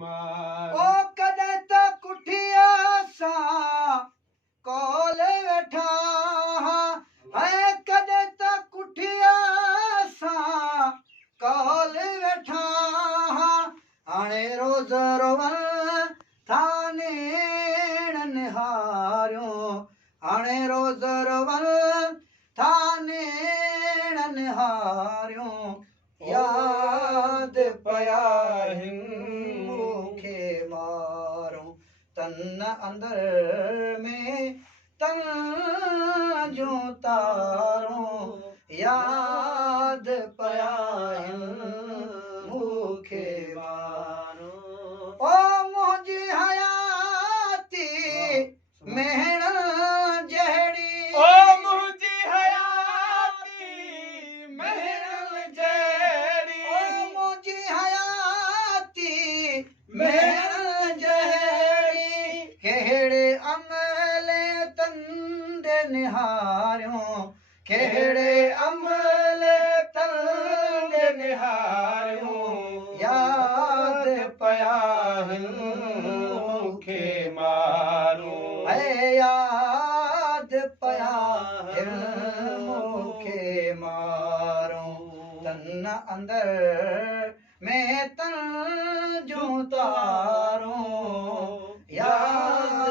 मारो। ओ कदे त कुठिया सा कोल वेठा है, कदे त कुठिया सा कोल वेठा हाणे रोज़ रोवन थाने निहारियो, हाणे रोज़ रोवन थाने निहारियो याद पया मूंखे मारो तन अंदर में तन जो तारो याद पया मूंखे मारो। ओ मुंहिंजी हयाती मेहण जहिड़ी, ओ मुंहिंजी हयाती मेहण जहिड़ी, ओ मुंहिंजी हयाती मेहण जहिड़ी कहिड़े अमले तंदे निहारियो, कहिड़े अमले तंदे निहारियो याद पया मूंखे मारो। है याद पया मूंखे मारो तन अंदर में तन जो तारो याद